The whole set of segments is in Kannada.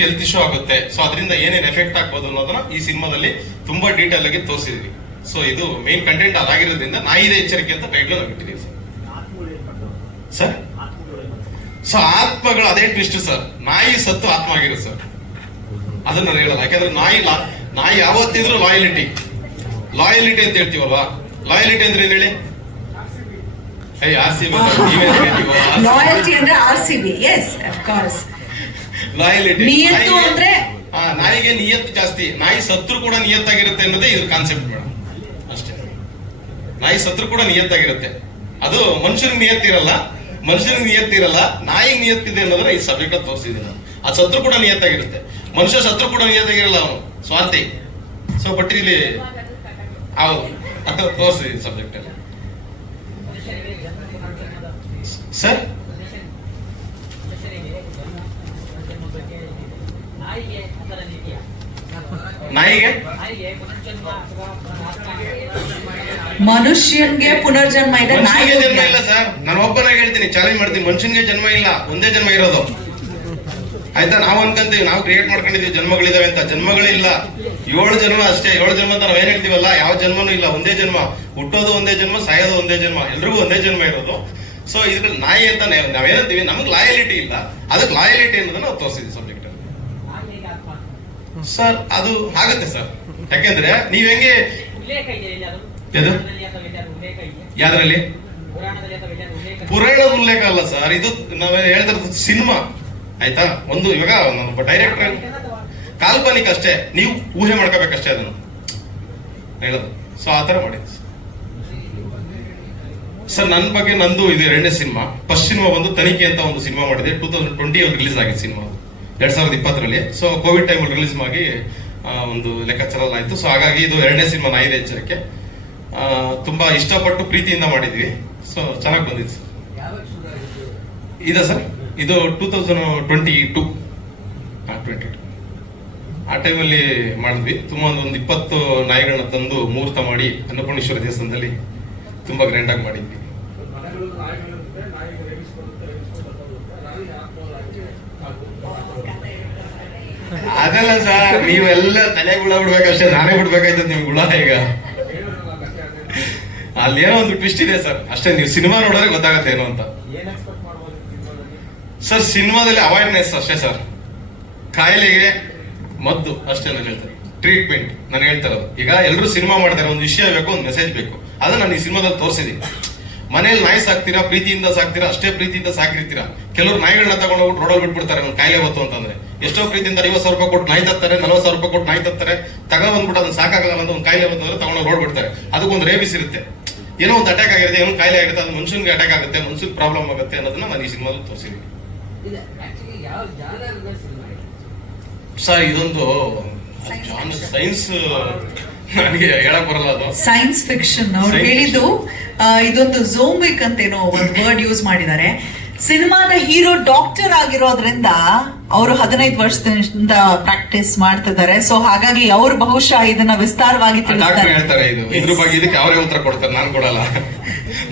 ಹೆಲ್ತ್ ಇಶ್ಯೂ ಆಗುತ್ತೆ. ಸೊ ಅದರಿಂದ ಏನೇನು ಎಫೆಕ್ಟ್ ಆಗ್ಬೋದು ಅನ್ನೋದನ್ನ ಈ ಸಿನಿಮಾದಲ್ಲಿ ತುಂಬಾ ಡೀಟೇಲ್ ಆಗಿ ತೋರಿಸಿದ್ವಿ. ಸೊ ಇದು ಮೇನ್ ಕಂಟೆಂಟ್ ಅದಾಗಿರೋದ್ರಿಂದ ನಾಯಿದೆ ಎಚ್ಚರಿಕೆ ಅಂತ ಟೈಟ್ಲ್ ಬಿಟ್ಟಿದ್ದೀವಿ ಸರ್. ಸರ್ ಸೊ ಆತ್ಮಗಳು ಅದೇ ಟ್ವಿಸ್ಟ್ ಸರ್. ನಾಯಿ ಸತ್ತು ಆತ್ಮ ಆಗಿರೋ ಸರ್. ಅದನ್ನ ನಾನು ಹೇಳಲ್ಲ ಯಾಕಂದ್ರೆ ನಾಯಿ ನಾಯಿ ಯಾವತ್ತಿದ್ರು ಲಾಯಲಿಟಿ ಲಾಯಲಿಟಿ ಅಂತ ಹೇಳ್ತೀವಲ್ವಾ? ಲಾಯಲಿಟಿ ಅಂದ್ರೆ ಹೇಳಿ? ಅಯ್ಯ ಆರ್ ಸಿ ಅಂದ್ರೆ R C B S course loyalty ನಿಯತ್ತು ಅಂದ್ರೆ? ನಾಯಿಗೆ ನಿಯತ್ತು ಜಾಸ್ತಿ. ನಾಯಿ ಸತ್ರು ಕೂಡ ನಿಯತ್ತಾಗಿರುತ್ತೆ ಅನ್ನೋದೇ ಇದ್ರ ಕಾನ್ಸೆಪ್ಟ್ ಮೇಡಮ್ ಅಷ್ಟೇ. ನಾಯಿ ಸತ್ರು ಕೂಡ ನಿಯತ್ತಾಗಿರುತ್ತೆ. ಅದು ಮನುಷ್ಯನಿಗೆ ನಿಯತ್ತಿರಲ್ಲ ಮನುಷ್ಯನಿಗೆ ನಿಯತ್ತಿರಲ್ಲ ನಾಯಿಗೆ ನಿಯತ್ತಿದೆ ಅನ್ನೋದ್ರ ಈ ಸಬ್ಜೆಕ್ಟ್ ತೋರಿಸಿದ್ದೀನಿ ಆ ಸತ್ರು ಕೂಡ ನಿಯತ್ತಾಗಿರುತ್ತೆ. ಮನುಷ್ಯ ಸತ್ರು ಕೂಡ ನಿಯತ್ತಾಗಿರಲ್ಲ ಅವನು. ಸ್ವಾರ್ಥಿ ಸೊ ಬಟ್ ಇಲ್ಲಿ ತೋರಿಸಿದ್ದೀನಿ ಸಬ್ಜೆಕ್ಟ್ ಅಲ್ಲಿ. ಸರ್ ನಾಯಿಗೆ ಮನುಷ್ಯನ್ಗೆ ಪುನರ್ಜನ್ಮ ಇದೆ ನಾಯಿಗೆ ಜನ್ಮ ಇಲ್ಲ ಸರ್. ನಾನು ಒಬ್ಬನಾಗ ಹೇಳ್ತೀನಿ ಚಾಲೆಂಜ್ ಮಾಡ್ತೀನಿ. ಮನುಷ್ಯನ್ಗೆ ಜನ್ಮ ಇಲ್ಲ ಒಂದೇ ಜನ್ಮ ಇರೋದು. ಆಯ್ತಾ? ನಾವು ಅನ್ಕಂತೀವಿ ನಾವು ಕ್ರಿಯೇಟ್ ಮಾಡ್ಕೊಂಡಿದೀವಿ ಜನ್ಮಗಳಿದಾವೆ ಅಂತ. ಜನ್ಮಗಳಿಲ್ಲ. ಏಳು ಜನ್ಮ ಅಷ್ಟೇ. ಏಳು ಜನ್ಮ ಅಂತ ಏನ್ ಹೇಳ್ತೀವಲ್ಲ? ಯಾವ ಜನ್ಮನೂ ಇಲ್ಲ ಒಂದೇ ಜನ್ಮ. ಹುಟ್ಟೋದು ಒಂದೇ ಜನ್ಮ ಸಾಯೋದು ಒಂದೇ ಜನ್ಮ. ಎಲ್ರಿಗೂ ಒಂದೇ ಜನ್ಮ ಇರೋದು. ಸೊ ಇದ್ರಲ್ಲಿ ನಾಯಿ ಅಂತ ನಾವ್- ನಾವೇನಂತೀವಿ ನಮ್ಗೆ ಲಾಯಲಿಟಿ ಇಲ್ಲ. ಅದಕ್ಕೆ ಲಾಯಲಿಟಿ ಅನ್ನೋದನ್ನ ನಾವು ತೋರಿಸಿದ್ವಿ ಸಬ್ಜೆಕ್ಟ್ ಅಲ್ಲಿ ನಾಯಿ ಹೇಗೆ ಆತ್ಮ ಸರ್ ಅದು ಆಗತ್ತೆ ಸರ್. ಯಾಕೆಂದ್ರೆ ನೀವ್ ಹೆಂಗೆ ಯಾವ್ದ್ರಲ್ಲಿ? ಪುರಾಣದ ಉಲ್ಲೇಖ ಅಲ್ಲ ಸರ್ ಇದು ನಾವ್ ಹೇಳ್ತಿರೋದು ಸಿನಿಮಾ ಆಯ್ತಾ? ಒಂದು ಇವಾಗ ಒಬ್ಬ ಡೈರೆಕ್ಟರ್ ಕಾಲ್ಪನಿಕ ಅಷ್ಟೇ ನೀವು ಊಹೆ ಮಾಡ್ಕೋಬೇಕಷ್ಟೇ ಅದನ್ನು. ಹೇಳೋದು. ಸೊ ಆ ಥರ ಮಾಡಿದ್ದು ಸರ್. ನನ್ನ ಬಗ್ಗೆ ನಂದು ಇದು ಎರಡನೇ ಸಿನಿಮಾ. ಫಸ್ಟ್ ಸಿನಿಮಾ ಬಂದು ತನಿಖೆ ಅಂತ ಒಂದು ಸಿನಿಮಾ ಮಾಡಿದೆ. ಟೂ ತೌಸಂಡ್ ಟ್ವೆಂಟಿ ರಿಲೀಸ್ ಆಗಿದೆ ಸಿನಿಮಾ ಎರಡ್ ಸಾವಿರದ ಇಪ್ಪತ್ತರಲ್ಲಿ. ಸೊ ಕೋವಿಡ್ ಟೈಮಲ್ಲಿ ರಿಲೀಸ್ ಆಗಿ ಒಂದು ಲೆಕ್ಕಾಚಾರ ಆಯ್ತು. ಸೊ ಹಾಗಾಗಿ ಇದು ಎರಡನೇ ಸಿನಿಮಾ ನಾಯಿದೆ ಎಚ್ಚರಿಕೆ. ತುಂಬಾ ಇಷ್ಟಪಟ್ಟು ಪ್ರೀತಿಯಿಂದ ಮಾಡಿದ್ವಿ. ಸೊ ಚೆನ್ನಾಗಿ ಬಂದಿತ್ತು ಸರ್ ಇದೆ ಸರ್ ಇದು two thousand twenty two twenty two ಆ ಟೈಮಲ್ಲಿ ಮಾಡಿದ್ವಿ. ತುಂಬ ಒಂದು ಒಂದು ಇಪ್ಪತ್ತು ನಾಯಿಗಳನ್ನ ತಂದು ಮುಹೂರ್ತ ಮಾಡಿ ಅನ್ನಪೂರ್ಣೇಶ್ವರ ದೇವಸ್ಥಾನದಲ್ಲಿ ತುಂಬಾ ಗ್ರ್ಯಾಂಡಾಗಿ ಮಾಡಿದ್ವಿ. ಅದಲ್ಲ ಸರ್ ನೀವೆಲ್ಲ ತಲೆ ಗುಳ ಬಿಡ್ಬೇಕಷ್ಟೇ ನಾನೇ ಬಿಡ್ಬೇಕಾಯ್ತದ ನಿಮ್ ಗುಳ ಈಗ. ಅಲ್ಲಿ ಏನೋ ಒಂದು ಟ್ವಿಸ್ಟ್ ಇದೆ ಸರ್. ಅಷ್ಟೇ ನೀವು ಸಿನಿಮಾ ನೋಡಿದ್ರೆ ಗೊತ್ತಾಗತ್ತೆ ಏನು ಅಂತ. ಸರ್ ಸಿನಿಮಾದಲ್ಲಿ ಅವೇರ್ನೆಸ್ ಅಷ್ಟೇ ಸರ್. ಕಾಯಿಲೆಗೆ ಮದ್ದು ಅಷ್ಟೇ ನಾನು ಹೇಳ್ತಾರೆ ಟ್ರೀಟ್ಮೆಂಟ್ ನಾನು ಹೇಳ್ತಾರೆ ಈಗ ಎಲ್ಲರೂ ಸಿನಿಮಾ ಮಾಡ್ತಾರೆ ಒಂದು ವಿಷಯ ಬೇಕು ಒಂದು ಮೆಸೇಜ್ ಬೇಕು. ಅದನ್ನ ನಾನು ಈ ಸಿನಿಮಾದಲ್ಲಿ ತೋರಿಸಿದೀನಿ ಮನೇಲಿ ನಾಯಿ ಸಾಕ್ತೀರಾ ಪ್ರೀತಿಯಿಂದ ಸಾಕ್ತೀರಾ ಅಷ್ಟೇ ಪ್ರೀತಿಯಿಂದ ಸಾಕಿರ್ತೀರಾ? ಕೆಲವರು ನಾಯಿಗಳನ್ನ ತಗೊಂಡು ಹೋಗ್ಬಿಟ್ಟು ರೋಡಲ್ಲಿ ಬಿಟ್ಬಿಡ್ತಾರೆ ಕಾಯಿಲೆ ಬಂತು ಅಂತಂದ್ರೆ. ಎಷ್ಟೋ ಪ್ರೀತಿಯಿಂದ ಐವತ್ತು ಸಾವಿರ ರೂಪಾಯಿ ಕೊಟ್ಟು ನಾಯಿ ತತ್ತಾರೆ ನಲವತ್ತು ಸಾವಿರ ರೂಪಾಯಿ ಕೊಟ್ಟು ನಾಯಿ ತತ್ತಾರೆ ತಗೊಂಡ್ಬಿಟ್ಟು ಬಂದ್ಬಿಟ್ಟು ಅದನ್ನ ಸಾಕಾಗಲ್ಲ ಅಂತ ಒಂದು ಕಾಯಿಲೆ ಬಂದ್ರೆ ತಗೊಂಡು ರೋಡ್ ಬಿಡ್ತಾರೆ ಅದಕ್ಕೊಂದು ರೇಬಿಸ್ ಇರುತ್ತೆ. ಏನೋ ಒಂದು ಅಟ್ಯಾಕ್ ಆಗಿರುತ್ತೆ ಏನೋ ಕಾಯಿಲೆ ಆಗುತ್ತೆ ಅದು ಮನುಷ್ಯನ್ಗೆ ಅಟ್ಯಾಕ್ ಆಗುತ್ತೆ ಮನುಷ್ಯನ್ ಪ್ರಾಬ್ಲಮ್ ಆಗುತ್ತೆ ಅನ್ನೋದನ್ನ ನಾನು ಈ ಸಿನಿಮಾದಲ್ಲಿ ತೋರಿಸಿದ್ದೀನಿ. ಇದೆ ಆಕ್ಚುಲಿ ಯಾವ ಜಾನರ್ನ ಸಿನಿಮಾ ಸರ್ ಇದೊಂದು ಸೈನ್ಸ್ ನನಗೆ ಹೇಳಕ್ ಬರಲ್ಲ ಅದು. ಸೈನ್ಸ್ ಫಿಕ್ಷನ್ ಅವ್ರು ಹೇಳಿದ್ದು ಇದೊಂದು ಝೋಮಿಕ್ ಅಂತೇನೋ ಒಂದು ವರ್ಡ್ ಯೂಸ್ ಮಾಡಿದ್ದಾರೆ. ಸಿನಿಮಾದ ಹೀರೋ ಡಾಕ್ಟರ್ ಆಗಿರೋದ್ರಿಂದ ಅವರು ಹದಿನೈದು ವರ್ಷದಿಂದ ಪ್ರಾಕ್ಟೀಸ್ ಮಾಡ್ತಿದ್ದಾರೆ. ಸೊ ಹಾಗಾಗಿ ಅವರು ಬಹುಶಃ ಇದನ್ನ ವಿಸ್ತಾರವಾಗಿ ಡಾಕ್ಟರ್ ಹೇಳ್ತಾರೆ ಇದು. ಇದ್ರ ಬಗ್ಗೆ ಇದಕ್ಕೆ ಅವರೇ ಉತ್ತರ ಕೊಡ್ತಾರೆ. ನಾನು ಕೊಡಲ್ಲ.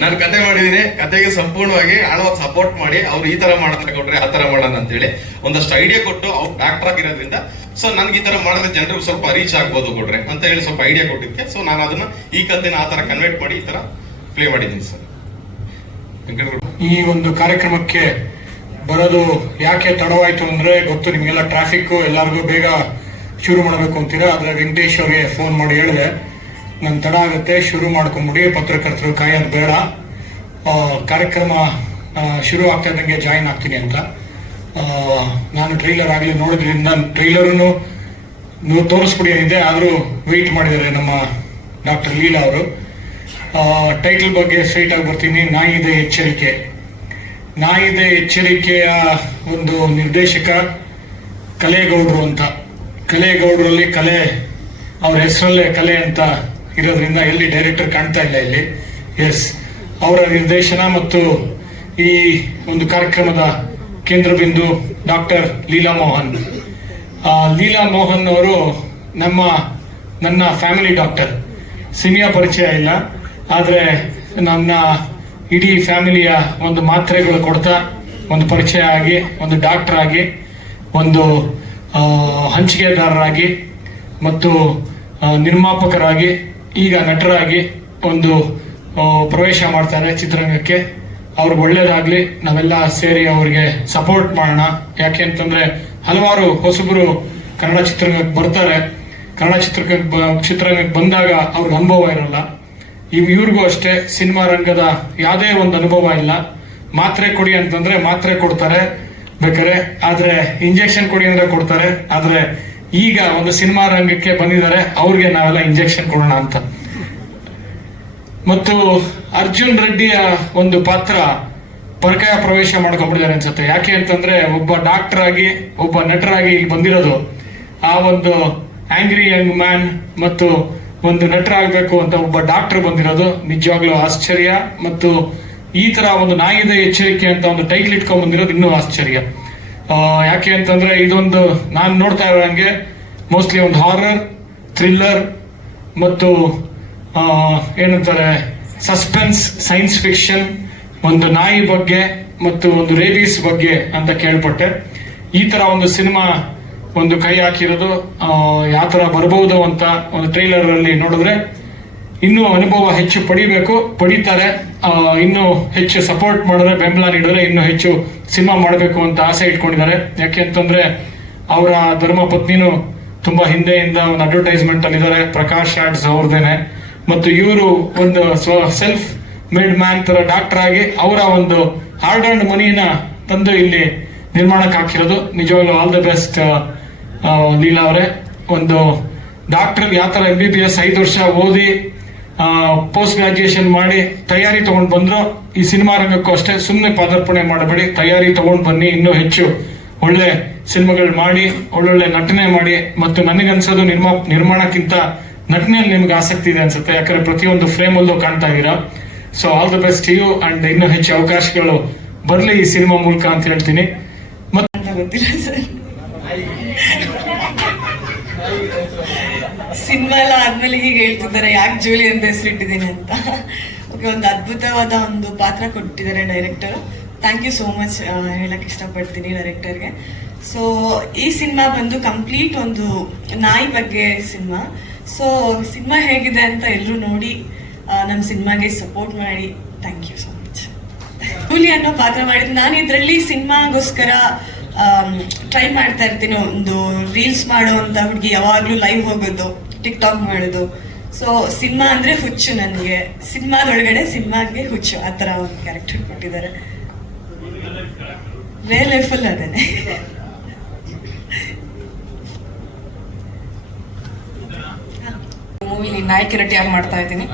ನಾನು ಕತೆ ಮಾಡಿದೀನಿ. ಕತೆಗೆ ಸಂಪೂರ್ಣವಾಗಿ ಆಳವಾಗಿ ಸಪೋರ್ಟ್ ಮಾಡಿ ಅವ್ರು ಈ ತರ ಮಾಡೋಣ ಕೊಟ್ರೆ ಆ ತರ ಮಾಡೋಣ ಅಂತೇಳಿ ಒಂದಷ್ಟು ಐಡಿಯಾ ಕೊಟ್ಟು ಅವ್ರು ಡಾಕ್ಟರ್ ಆಗಿರೋದ್ರಿಂದ ಸೊ ನನ್ಗೆ ಈ ತರ ಮಾಡಿದ್ರೆ ಜನರಿಗೆ ಸ್ವಲ್ಪ ರೀಚ್ ಆಗ್ಬೋದು ಕೊಡ್ರೆ ಅಂತ ಹೇಳಿ ಸ್ವಲ್ಪ ಐಡಿಯಾ ಕೊಟ್ಟಿದ್ದೆ ಸೊ ನಾನು ಅದನ್ನ ಈ ಕತೆನ ಆ ತರ ಕನ್ವರ್ಟ್ ಮಾಡಿ ಈ ತರ ಪ್ಲೇ ಮಾಡಿದ್ದೀನಿ ಸರ್. ಈ ಒಂದು ಕಾರ್ಯಕ್ರಮಕ್ಕೆ ಬರೋದು ಯಾಕೆ ತಡವಾಯ್ತು ಅಂದ್ರೆ ಗೊತ್ತು, ನಿಮಗೆಲ್ಲ ಟ್ರಾಫಿಕ್ ಎಲ್ಲರಿಗೂ ಬೇಗ ಶುರು ಮಾಡಬೇಕು ಅಂತೀರಾ? ಆದ್ರೆ ವೆಂಕಟೇಶ್ ಅವ್ರಿಗೆ ಫೋನ್ ಮಾಡಿ ಹೇಳಿದೆ. ನನ್ ತಡ ಆಗುತ್ತೆ, ಶುರು ಮಾಡ್ಕೊಂಡ್ಬಿಡಿ ಪತ್ರಕರ್ತರು ಕಾಯೋದು ಬೇಡ. ಕಾರ್ಯಕ್ರಮ ಶುರು ಆಗ್ತಾ ಇದ್ದಂಗೆ ಜಾಯಿನ್ ಆಗ್ತೀನಿ ಅಂತ. ನಾನು ಟ್ರೈಲರ್ ಆಗಲಿ ನೋಡಿದ್ರಿಂದ ಟ್ರೈಲರನ್ನು ತೋರಿಸ್ಬಿಡಿ ಏನಿದೆ, ಆದರೂ ವೆಯ್ಟ್ ಮಾಡಿದ್ದಾರೆ ನಮ್ಮ ಡಾಕ್ಟರ್ ಲೀಲಾ ಅವರು. ಟೈಟಲ್ ಬಗ್ಗೆ ಸ್ಟ್ರೈಟ್ ಆಗಿ ಬರ್ತೀನಿ. ನಾಯಿದೆ ಎಚ್ಚರಿಕೆ. ನಾಯಿದೆ ಎಚ್ಚರಿಕೆಯ ಒಂದು ನಿರ್ದೇಶಕ ಕಲೆಗೌಡರು ಅಂತ. ಕಲೆಗೌಡರಲ್ಲಿ ಕಲೆ, ಅವ್ರ ಹೆಸರಲ್ಲೇ ಕಲೆ ಅಂತ ಇರೋದ್ರಿಂದ ಎಲ್ಲಿ ಡೈರೆಕ್ಟರ್ ಕಾಣ್ತಾ ಇಲ್ಲ ಇಲ್ಲಿ. ಎಸ್ ಅವರ ನಿರ್ದೇಶನ ಮತ್ತು ಈ ಒಂದು ಕಾರ್ಯಕ್ರಮದ ಕೇಂದ್ರ ಬಿಂದು ಡಾಕ್ಟರ್ ಲೀಲಾ ಮೋಹನ್. ಲೀಲಾ ಮೋಹನ್ ಅವರು ನಮ್ಮ, ನನ್ನ ಫ್ಯಾಮಿಲಿ ಡಾಕ್ಟರ್ ಸಿಮಿಯಾ ಪರಿಚಯ ಇಲ್ಲ. ಆದರೆ ನನ್ನ ಇಡೀ ಫ್ಯಾಮಿಲಿಯ ಒಂದು ಮಾತ್ರೆಗಳು ಕೊಡ್ತಾ, ಒಂದು ಪರಿಚಯ ಆಗಿ, ಒಂದು ಡಾಕ್ಟರ್ ಆಗಿ, ಒಂದು ಹಂಚಿಕೆದಾರರಾಗಿ ಮತ್ತು ನಿರ್ಮಾಪಕರಾಗಿ, ಈಗ ನಟರಾಗಿ ಒಂದು ಪ್ರವೇಶ ಮಾಡ್ತಾರೆ ಚಿತ್ರರಂಗಕ್ಕೆ. ಅವ್ರಿಗೆ ಒಳ್ಳೇದಾಗ್ಲಿ, ನಾವೆಲ್ಲ ಸೇರಿ ಅವ್ರಿಗೆ ಸಪೋರ್ಟ್ ಮಾಡೋಣ. ಯಾಕೆ ಅಂತಂದ್ರೆ ಹಲವಾರು ಹೊಸಬರು ಕನ್ನಡ ಚಿತ್ರರಂಗಕ್ಕೆ ಬರ್ತಾರೆ. ಕನ್ನಡ ಚಿತ್ರರಂಗಕ್ಕೆ ಚಿತ್ರರಂಗಕ್ಕೆ ಬಂದಾಗ ಅವ್ರಿಗೆ ಅನುಭವ ಇರಲ್ಲ. ಇವ್ರಿಗೂ ಅಷ್ಟೇ ಸಿನಿಮಾ ರಂಗದ ಯಾವುದೇ ಒಂದು ಅನುಭವ ಇಲ್ಲ. ಮಾತ್ರೆ ಕೊಡಿ ಅಂತಂದ್ರೆ ಮಾತ್ರೆ ಕೊಡ್ತಾರೆ. ಬೇಕಾರೆ ಆದ್ರೆ ಇಂಜೆಕ್ಷನ್ ಕೊಡಿ ಅಂದ್ರೆ ಕೊಡ್ತಾರೆ. ಆದ್ರೆ ಈಗ ಒಂದು ಸಿನಿಮಾ ರಂಗಕ್ಕೆ ಬಂದಿದ್ದಾರೆ, ಅವ್ರಿಗೆ ನಾವೆಲ್ಲ ಇಂಜೆಕ್ಷನ್ ಕೊಡೋಣ ಅಂತ. ಮತ್ತು ಅರ್ಜುನ್ ರೆಡ್ಡಿಯ ಒಂದು ಪಾತ್ರ ಪರಕಾಯ ಪ್ರವೇಶ ಮಾಡ್ಕೊಂಡ್ಬಿಟ್ಟಿದ್ದಾರೆ ಅನ್ಸುತ್ತೆ. ಯಾಕೆ ಅಂತಂದ್ರೆ ಒಬ್ಬ ಡಾಕ್ಟರ್ ಆಗಿ, ಒಬ್ಬ ನಟರಾಗಿ ಇಲ್ಲಿ ಬಂದಿರೋದು. ಆ ಒಂದು ಆಂಗ್ರಿ ಯಂಗ್ ಮ್ಯಾನ್ ಮತ್ತು ಒಂದು ನಟರಾಗಬೇಕು ಅಂತ ಒಬ್ಬ ಡಾಕ್ಟರ್ ಬಂದಿರೋದು, ನಿಜವಾಗ್ಲೂ ಆಶ್ಚರ್ಯ. ಮತ್ತು ಈ ತರ ಒಂದು ನಾಯಿದ ಎಚ್ಚರಿಕೆ ಅಂತ ಒಂದು ಟೈಟ್ಲ್ ಇಟ್ಕೊಂಡ್ ಬಂದಿರೋದು ಇನ್ನೂ ಆಶ್ಚರ್ಯ. ಯಾಕೆ ಅಂತಂದ್ರೆ ಇದೊಂದು ನಾನು ನೋಡ್ತಾ ಇರೋಂಗೆ ಮೋಸ್ಟ್ಲಿ ಒಂದು ಹಾರರ್, ಥ್ರಿಲ್ಲರ್, ಮತ್ತು ಏನಂತಾರೆ, ಸಸ್ಪೆನ್ಸ್, ಸೈನ್ಸ್ ಫಿಕ್ಷನ್, ಒಂದು ನಾಯಿ ಬಗ್ಗೆ, ಮತ್ತು ಒಂದು ರೇಬೀಸ್ ಬಗ್ಗೆ ಅಂತ ಕೇಳ್ಪಟ್ಟೆ. ಈ ತರ ಒಂದು ಸಿನಿಮಾ ಒಂದು ಕೈ ಹಾಕಿರೋದು ಯಾವ ಥರ ಬರಬಹುದು ಅಂತ ಒಂದು ಟ್ರೈಲರ್ ಅಲ್ಲಿ ನೋಡಿದ್ರೆ ಇನ್ನೂ ಅನುಭವ ಹೆಚ್ಚು ಪಡಿಬೇಕು, ಪಡಿತಾರೆ. ಇನ್ನೂ ಹೆಚ್ಚು ಸಪೋರ್ಟ್ ಮಾಡಿದ್ರೆ, ಬೆಂಬಲ ನೀಡಿದ್ರೆ ಇನ್ನೂ ಹೆಚ್ಚು ಸಿನಿಮಾ ಮಾಡಬೇಕು ಅಂತ ಆಸೆ ಇಟ್ಕೊಂಡಿದ್ದಾರೆ. ಯಾಕೆ ಅಂತಂದ್ರೆ ಅವರ ಧರ್ಮ ಪತ್ನಿನೂ ತುಂಬಾ ಹಿಂದೆಯಿಂದ ಒಂದು ಅಡ್ವರ್ಟೈಸ್ಮೆಂಟ್ ಅಲ್ಲಿ ಇದ್ದಾರೆ, ಪ್ರಕಾಶ್ ಆಡ್ಸ್ ಅವ್ರದೇನೆ. ಮತ್ತು ಇವರು ಒಂದು ಸ್ವ ಸೆಲ್ಫ್ ಮೇಡ್ ಮ್ಯಾನ್ ತರ ಡಾಕ್ಟರ್ ಆಗಿ ಅವರ ಒಂದು ಹಾರ್ಡ್ ಅಂಡ್ ಮನಿನ ತಂದು ಇಲ್ಲಿ ನಿರ್ಮಾಣಕ್ಕೆ ಹಾಕಿರೋದು. ನಿಜವಾಗ್ಲೂ ಆಲ್ ದ ಬೆಸ್ಟ್ ಲೀಲಾ ಅವರೇ, ಒಂದು ಡಾಕ್ಟರ್ ಯಾವ ಥರ ಎಂ ಬಿ ಬಿ ಎಸ್ ಐದು ವರ್ಷ ಓದಿ ಪೋಸ್ಟ್ ಗ್ರಾಜುಯೇಷನ್ ಮಾಡಿ ತಯಾರಿ ತಗೊಂಡು ಬಂದ್ರು. ಈ ಸಿನಿಮಾ ರಂಗಕ್ಕೂ ಅಷ್ಟೇ ಸುಮ್ಮನೆ ಪಾದಾರ್ಪಣೆ ಮಾಡಬೇಡಿ, ತಯಾರಿ ತಗೊಂಡು ಬನ್ನಿ, ಇನ್ನೂ ಹೆಚ್ಚು ಒಳ್ಳೆ ಸಿನಿಮಾಗಳು ಮಾಡಿ, ಒಳ್ಳೊಳ್ಳೆ ನಟನೆ ಮಾಡಿ, ಮತ್ತು ನನಗನ್ಸೋದು ನಿರ್ಮಾ, ನಿರ್ಮಾಣಕ್ಕಿಂತ ನಟನೆಯಲ್ಲಿ ನಿಮ್ಗೆ ಆಸಕ್ತಿ ಇದೆ ಅನ್ಸುತ್ತೆ, ಯಾಕಂದ್ರೆ ಪ್ರತಿಯೊಂದು ಫ್ರೇಮ್ ಅಲ್ಲೂ ಕಾಣ್ತಾ ಇದ್ದೀರಾ. So all the best you and ಇನ್ನೂ ಹೆಚ್ಚು ಅವಕಾಶಗಳು ಬರಲಿ ಈ ಸಿನಿಮಾ ಮೂಲಕ ಅಂತ ಹೇಳ್ತೀನಿ. ಅಂತ ಗೊತ್ತಿಲ್ಲ ಸರ್ ಸಿನಿಮಾ ಎಲ್ಲ ಆದ್ಮೇಲೆ ಹೀಗೆ ಹೇಳ್ತಿದ್ದಾರೆ, ಯಾಕೆ ಜೂಲಿ ಅಂತ ಹೆಸರಿಟ್ಟಿದ್ದೀನಿ ಅಂತ. ಓಕೆ ಒಂದು ಅದ್ಭುತವಾದ ಒಂದು ಪಾತ್ರ ಕೊಟ್ಟಿದ್ದಾರೆ director thank you so much ಹೇಳಕ್ ಇಷ್ಟಪಡ್ತೀನಿ ಡೈರೆಕ್ಟರ್ಗೆ ಸೊ ಈ ಸಿನಿಮಾ ಬಂದು ಕಂಪ್ಲೀಟ್ ಒಂದು ನಾಯಿ ಬಗ್ಗೆ ಸಿನಿಮಾ. ಸೊ ಸಿನಿಮಾ ಹೇಗಿದೆ ಅಂತ ಎಲ್ಲರೂ ನೋಡಿ ನಮ್ಮ ಸಿನಿಮಾಗೆ ಸಪೋರ್ಟ್ ಮಾಡಿ. ಥ್ಯಾಂಕ್ ಯು ಸೊ ಮಚ್ ಕೂಲಿ ಅನ್ನೋ ಪಾತ್ರ ಮಾಡಿದ್ದು ನಾನು ಇದರಲ್ಲಿ ಸಿನಿಮಾಗೋಸ್ಕರ ಟ್ರೈ ಮಾಡ್ತಾ ಇರ್ತೀನಿ ಒಂದು ರೀಲ್ಸ್ ಮಾಡೋ ಅಂತ ಹುಡುಗಿ ಯಾವಾಗಲೂ ಲೈವ್ ಹೋಗೋದು. ಟಿಕ್ ಟಾಕ್ ಮಾಡೋದು ಸೊ ಸಿನಿಮಾ ಅಂದ್ರೆ ಹುಚ್ಚು ನನಗೆ. ಸಿನಿಮಾದೊಳಗಡೆ ಸಿನಿಮಾಗೆ ಹುಚ್ಚು. ಆ ಥರ ಒಂದು ಕ್ಯಾರೆಕ್ಟರ್ ಕೊಟ್ಟಿದ್ದಾರೆ. ರಿಯಲ್ ಲೈಫಲ್ಲಿ ಅದೇನೆ. ಮೂವಿಲಿ ನಾಯಕಿ ರೆಡ್ಡಿಯಾಗಿ ಮಾಡ್ತಾ ಇದ್ದೀನಿ.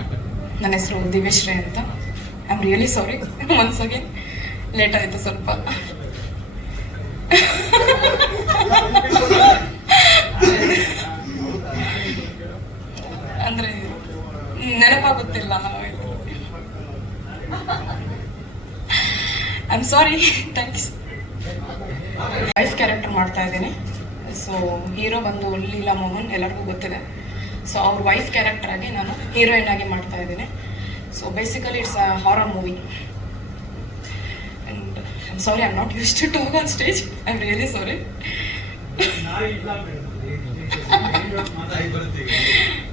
ನನ್ನ ಹೆಸರು ದಿವ್ಯಶ್ರೀ ಅಂತ. I am really sorry once again late ಆಯಿತು ಸ್ವಲ್ಪ. ಸಾರಿ ಥ್ಯಾಂಕ್ಸ್ ವೈಫ್ ಕ್ಯಾರೆಕ್ಟರ್ ಮಾಡ್ತಾ ಇದ್ದೀನಿ. ಸೊ ಹೀರೋ ಬಂದು ಲೀಲಾ ಮೋಹನ್ ಎಲ್ಲರಿಗೂ ಗೊತ್ತಿದೆ. ಸೊ ಅವ್ರ ವೈಫ್ ಕ್ಯಾರೆಕ್ಟರ್ ಆಗಿ ನಾನು ಹೀರೋಯಿನ್ ಆಗಿ ಮಾಡ್ತಾ ಇದ್ದೀನಿ. So basically it's a horror movie and sorry I not use to talk on stage I really sorry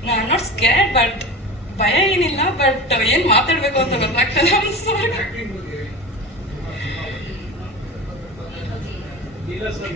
ನಾನು ನಾಟ್ ಸ್ಕೇರ್ ಬಟ್ ಭಯ ಏನಿಲ್ಲ ಬಟ್ ಏನು ಮಾತಾಡಬೇಕು ಅಂತ ಗೊತ್ತಾಗ್ತದೆ ಐ ಸಾರಿ ಇಲ್ಲ ಸರ್